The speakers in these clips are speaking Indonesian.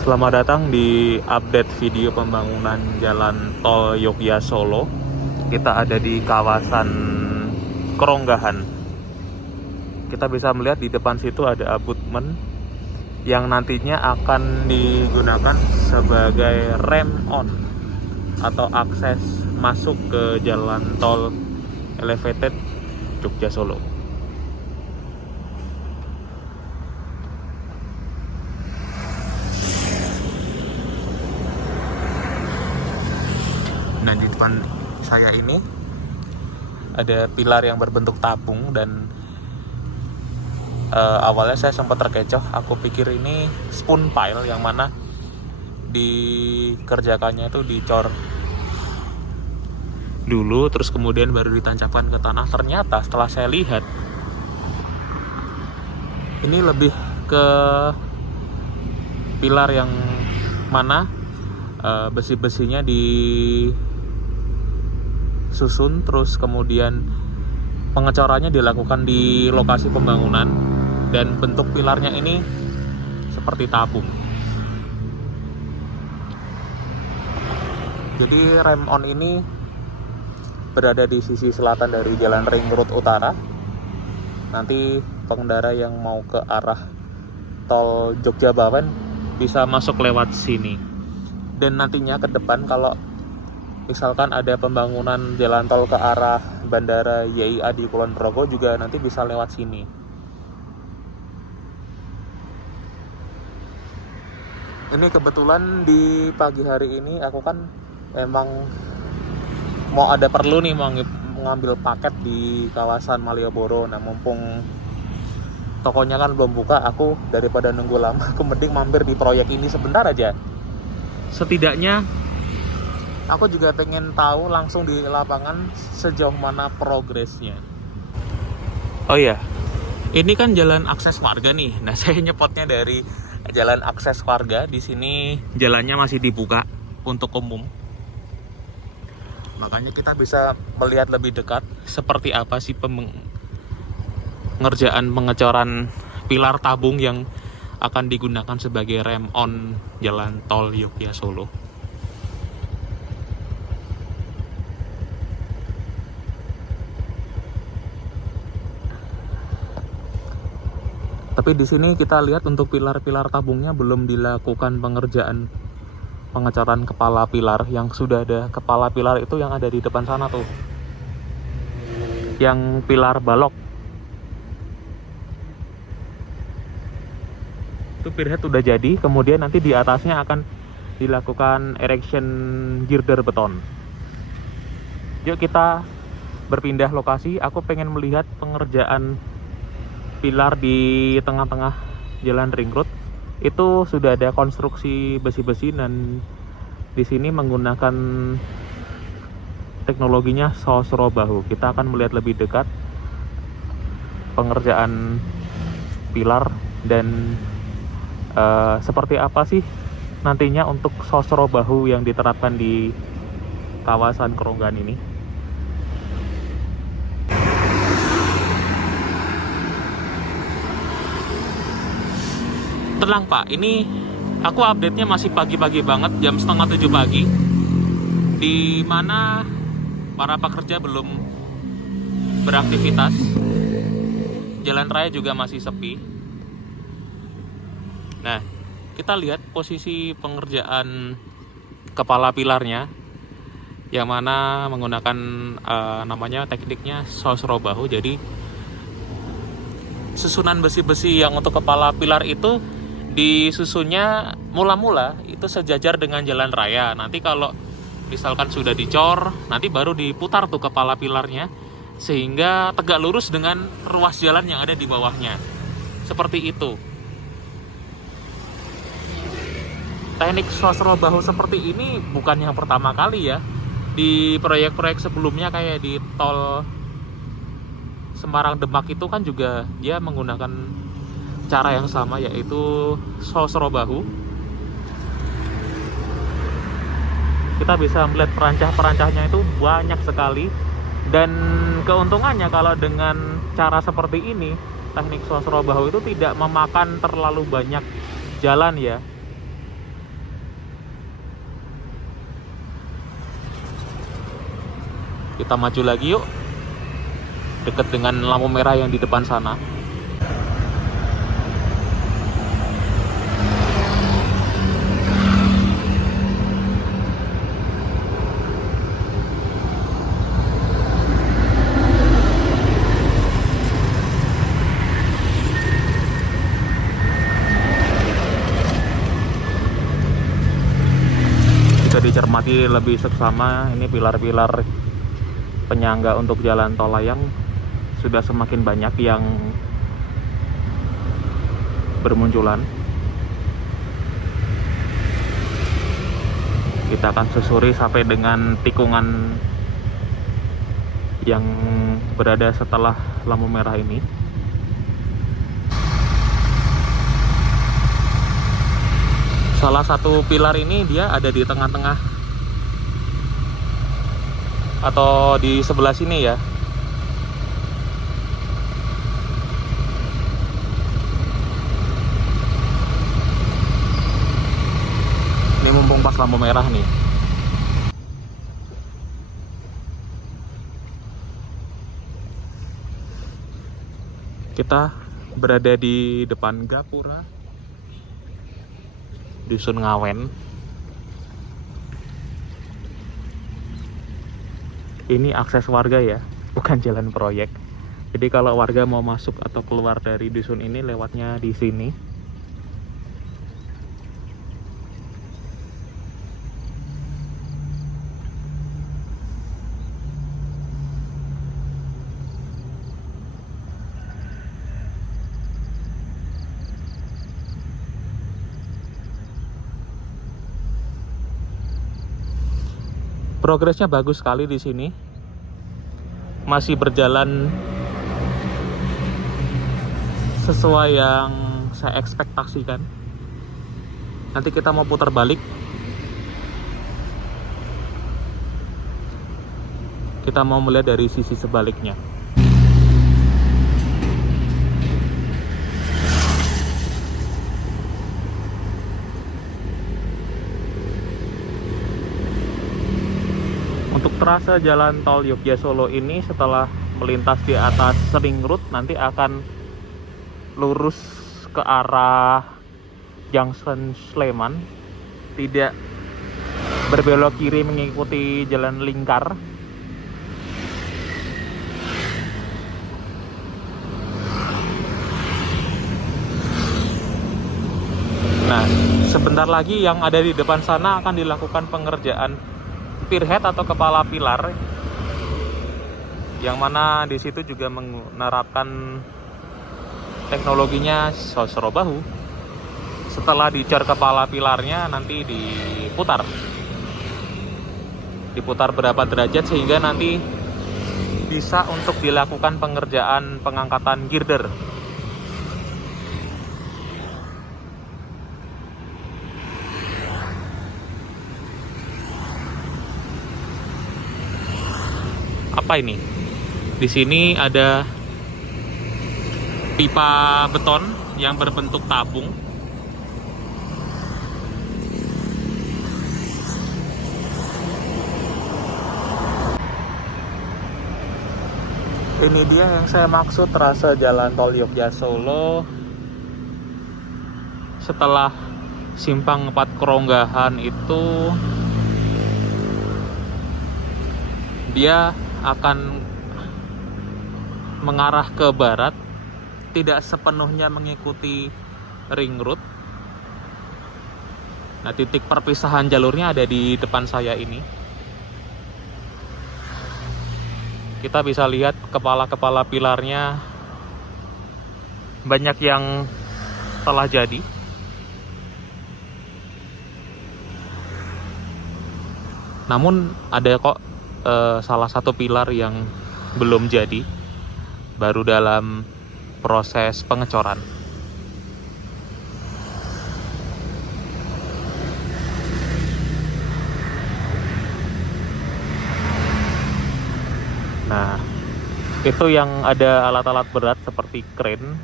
Selamat datang di update video pembangunan jalan tol Yogyakarta Solo. Kita ada di kawasan Keronggahan. Kita bisa melihat di depan situ ada abutmen yang nantinya akan digunakan sebagai rem on atau akses masuk ke jalan tol elevated Yogyakarta Solo. Dan di depan saya ini ada pilar yang berbentuk tabung dan awalnya saya sempat terkecoh. Aku pikir ini spoon pile yang mana dikerjakannya itu dicor dulu terus kemudian baru ditancapkan ke tanah. Ternyata setelah saya lihat ini lebih ke pilar yang mana besi-besinya disusun, terus kemudian pengecorannya dilakukan di lokasi pembangunan dan bentuk pilarnya ini seperti tabung. Jadi rem on ini berada di sisi selatan dari Jalan Ring Road Utara. Nanti pengendara yang mau ke arah tol Jogja Bawen bisa masuk lewat sini. Dan nantinya ke depan kalau misalkan ada pembangunan jalan tol ke arah Bandara YIA di Kulon Progo juga nanti bisa lewat sini. Ini kebetulan di pagi hari ini aku kan memang mau ada perlu nih, mau ngambil paket di kawasan Malioboro. Nah, mumpung tokonya kan belum buka, aku daripada nunggu lama, aku mending mampir di proyek ini sebentar aja. Setidaknya aku juga pengen tahu langsung di lapangan sejauh mana progresnya. Oh iya, ini kan jalan akses warga nih. Nah, saya nyepotnya dari jalan akses warga. Di sini jalannya masih dibuka untuk umum. Makanya kita bisa melihat lebih dekat seperti apa sih pengerjaan pengecoran pilar tabung yang akan digunakan sebagai rem on jalan tol Yogyakarta Solo. Tapi di sini kita lihat untuk pilar-pilar tabungnya belum dilakukan pengerjaan pengecoran kepala pilar. Yang sudah ada kepala pilar itu yang ada di depan sana tuh, yang pilar balok itu pilarnya udah jadi. Kemudian nanti di atasnya akan dilakukan erection girder beton. Yuk kita berpindah lokasi. Aku pengen melihat pengerjaan pilar di tengah-tengah jalan ring road. Itu sudah ada konstruksi besi-besi dan di sini menggunakan teknologinya sosro bahu. Kita akan melihat lebih dekat pengerjaan pilar dan seperti apa sih nantinya untuk sosro bahu yang diterapkan di kawasan Keronggahan ini. Tenang Pak, ini aku update-nya masih pagi-pagi banget, jam 6:30 pagi, di mana para pekerja belum beraktivitas. Jalan raya juga masih sepi. Nah, kita lihat posisi pengerjaan kepala pilarnya, yang mana menggunakan namanya tekniknya sosro bahu. Jadi susunan besi-besi yang untuk kepala pilar itu disusunnya mula-mula itu sejajar dengan jalan raya. Nanti kalau misalkan sudah dicor, nanti baru diputar tuh kepala pilarnya sehingga tegak lurus dengan ruas jalan yang ada di bawahnya. Seperti itu. Teknik sosro bahu seperti ini bukan yang pertama kali ya. Di proyek-proyek sebelumnya kayak di tol Semarang Demak itu kan juga dia menggunakan cara yang sama, yaitu sosro bahu. Kita bisa melihat perancah-perancahnya itu banyak sekali, dan keuntungannya kalau dengan cara seperti ini, teknik sosro bahu itu tidak memakan terlalu banyak jalan ya. Kita maju lagi yuk, deket dengan lampu merah yang di depan sana. Bisa dicermati lebih seksama, ini pilar-pilar penyangga untuk jalan tol layang sudah semakin banyak yang bermunculan. Kita akan susuri sampai dengan tikungan yang berada setelah lampu merah ini. Salah satu pilar ini dia ada di tengah-tengah atau di sebelah sini ya. Ini mumpung pas lampu merah nih. Kita berada di depan Gapura Dusun Ngawen. Ini akses warga ya, bukan jalan proyek. Jadi kalau warga mau masuk atau keluar dari dusun ini lewatnya di sini. Progresnya bagus sekali di sini. Masih berjalan sesuai yang saya ekspektasikan. Nanti kita mau putar balik. Kita mau melihat dari sisi sebaliknya. Untuk trase jalan tol Yogyakarta Solo ini setelah melintas di atas Ring Road nanti akan lurus ke arah Junction Sleman, tidak berbelok kiri mengikuti jalan lingkar. Nah, sebentar lagi yang ada di depan sana akan dilakukan pengerjaan spearhead atau kepala pilar, yang mana di situ juga menerapkan teknologinya sosro bahu. Setelah dicor kepala pilarnya nanti diputar berapa derajat sehingga nanti bisa untuk dilakukan pengerjaan pengangkatan girder. Apa ini? Di sini ada pipa beton yang berbentuk tabung. Ini dia yang saya maksud, trase jalan tol Yogyakarta Solo. Setelah simpang 4 Keronggahan itu dia akan mengarah ke barat, tidak sepenuhnya mengikuti ring road. Nah, titik perpisahan jalurnya ada di depan saya ini. Kita bisa lihat kepala-kepala pilarnya banyak yang telah jadi. Namun ada kok salah satu pilar yang belum jadi, baru dalam proses pengecoran. Nah, itu yang ada alat-alat berat seperti crane.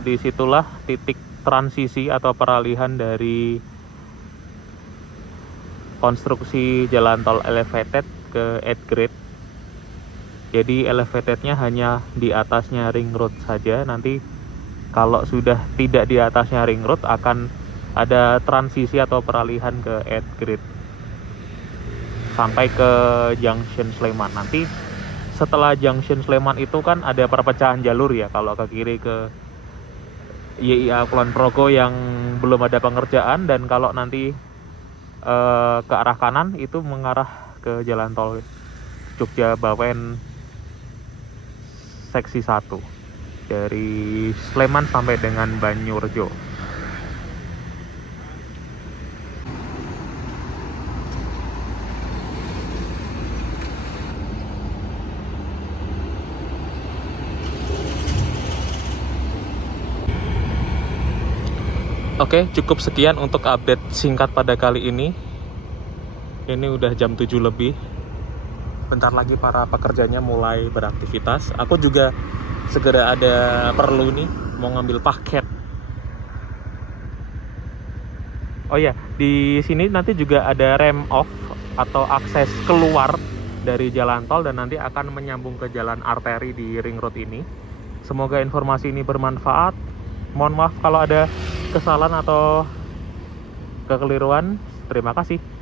Disitulah titik transisi atau peralihan dari konstruksi jalan tol elevated ke 8 grade. Jadi elevatednya hanya di atasnya ring road saja. Nanti kalau sudah tidak di atasnya ring road akan ada transisi atau peralihan ke 8 grade sampai ke junction Sleman. Nanti setelah junction Sleman itu kan ada perpecahan jalur ya, kalau ke kiri ke YIA Kulon Progo yang belum ada pengerjaan, dan kalau nanti ke arah kanan itu mengarah ke jalan tol Jogja Bawen seksi 1 dari Sleman sampai dengan Banyurejo. Oke, cukup sekian untuk update singkat pada kali ini. Ini udah jam 7 lebih. Bentar lagi para pekerjanya mulai beraktivitas. Aku juga segera ada perlu nih, mau ngambil paket. Oh ya, di sini nanti juga ada rem off atau akses keluar dari jalan tol dan nanti akan menyambung ke jalan arteri di ring road ini. Semoga informasi ini bermanfaat. Mohon maaf kalau ada kesalahan atau kekeliruan. Terima kasih.